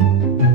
you